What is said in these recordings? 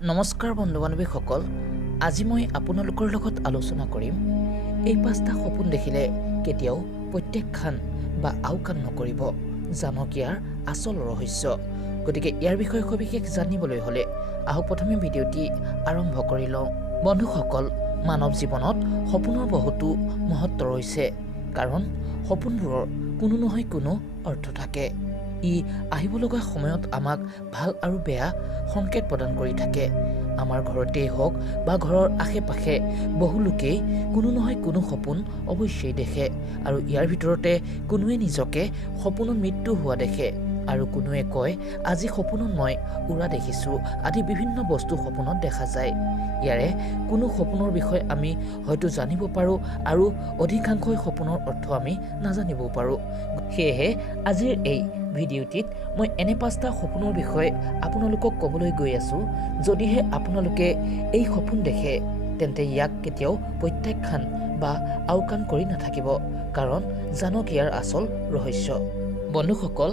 নমস্কাৰ বন্ধু বান্ধৱীসকল, আজি মই আপোনালোকৰ লগত আলোচনা কৰিম এই 5টা সপোন দেখিলে কেতিয়াও প্ৰত্যাখ্যান বা আওকাণ নকৰিব, জানক ইয়াৰ আচল ৰহস্য। গতিকে ইয়াৰ বিষয়ে সবিশেষ জানিবলৈ হ'লে আহক প্ৰথমে ভিডিঅ'টি আৰম্ভ কৰি লওঁ। বন্ধুসকল, মানৱ জীৱনত সপোনৰ বহুতো মহত্ব ৰৈছে, কাৰণ সপোনবোৰৰ কোনো নহয় কোনো অৰ্থ থাকে। ই আহিব লগা সময়ত আমাক ভাল আৰু বেয়া সংকেত প্ৰদান কৰি থাকে। আমাৰ ঘৰতেই হওক বা ঘৰৰ আশে পাশে বহু লোকেই কোনো নহয় কোনো সপোন অৱশ্যেই দেখে, আৰু ইয়াৰ ভিতৰতে কোনোৱে নিজকে সপোনত মৃত্যু হোৱা দেখে, আৰু কোনোৱে কয় আজি সপোনত মই উৰা দেখিছোঁ আদি বিভিন্ন বস্তু সপোনত দেখা যায়। ইয়াৰে কোনো সপোনৰ বিষয়ে আমি হয়তো জানিব পাৰোঁ আৰু অধিকাংশই সপোনৰ অৰ্থ আমি নাজানিবও পাৰোঁ। সেয়েহে আজিৰ এই ভিডিঅ'টিত মই এনে 5টা সপোনৰ বিষয়ে আপোনালোকক ক'বলৈ গৈ আছোঁ। যদিহে আপোনালোকে এই সপোন দেখে তেন্তে ইয়াক কেতিয়াও প্ৰত্যাখ্যান বা আওকাণ কৰি নাথাকিব, কাৰণ জানক ইয়াৰ আচল ৰহস্য। বন্ধুসকল,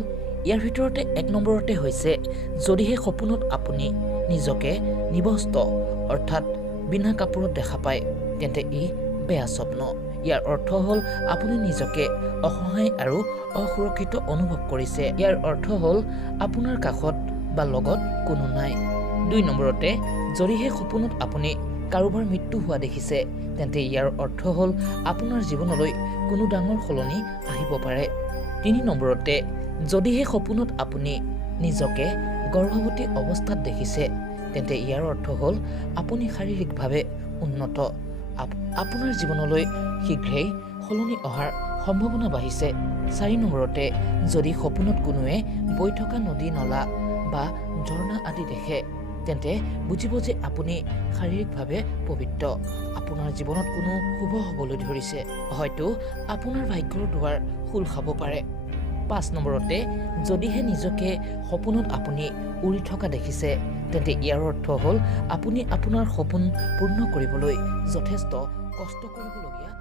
ইয়াৰ ভিতৰতে 1 নম্বৰতে হৈছে, যদিহে সপোনত আপুনি নিজকে নিবস্ত্ৰ অৰ্থাৎ বিনা কাপোৰত দেখা পায় তেন্তে ই বেয়া স্বপ্ন। ইয়াৰ অৰ্থ হ'ল আপুনি নিজকে অসহায় আৰু অসুৰক্ষিত অনুভৱ কৰিছে। ইয়াৰ অৰ্থ হ'ল আপোনাৰ কাষত বা লগত কোনো নাই। 2 নম্বৰতে, যদিহে সপোনত আপুনি কাৰোবাৰ মৃত্যু হোৱা দেখিছে তেন্তে ইয়াৰ অৰ্থ হ'ল আপোনাৰ জীৱনলৈ কোনো ডাঙৰ সলনি আহিব পাৰে। 3 নম্বৰতে, যদিহে সপোনত আপুনি নিজকে গৰ্ভৱতী অৱস্থাত দেখিছে তেন্তে ইয়াৰ অৰ্থ হ'ল আপুনি শাৰীৰিকভাৱে উন্নত, আপোনাৰ জীৱনলৈ শীঘ্ৰেই সলনি অহাৰ সম্ভাৱনা বাঢ়িছে। 4 নম্বৰতে, যদি সপোনত কোনোৱে বৈ থকা নদী নলা বা ঝৰ্ণা আদি দেখে তেন্তে বুজিব যে আপুনি শাৰীৰিকভাৱে পবিত্ৰ, আপোনাৰ জীৱনত কোনো শুভ হ'বলৈ ধৰিছে, হয়তো আপোনাৰ ভাগ্যৰ দুৱাৰ খোল খাব পাৰে। 5 নম্বৰতে, যদিহে নিজকে সপোনত আপুনি উৰি থকা দেখিছে তেন্তে ইয়াৰ অৰ্থ হ'ল আপুনি আপোনাৰ সপোন পূৰ্ণ কৰিবলৈ যথেষ্ট কষ্ট কৰিবলগীয়া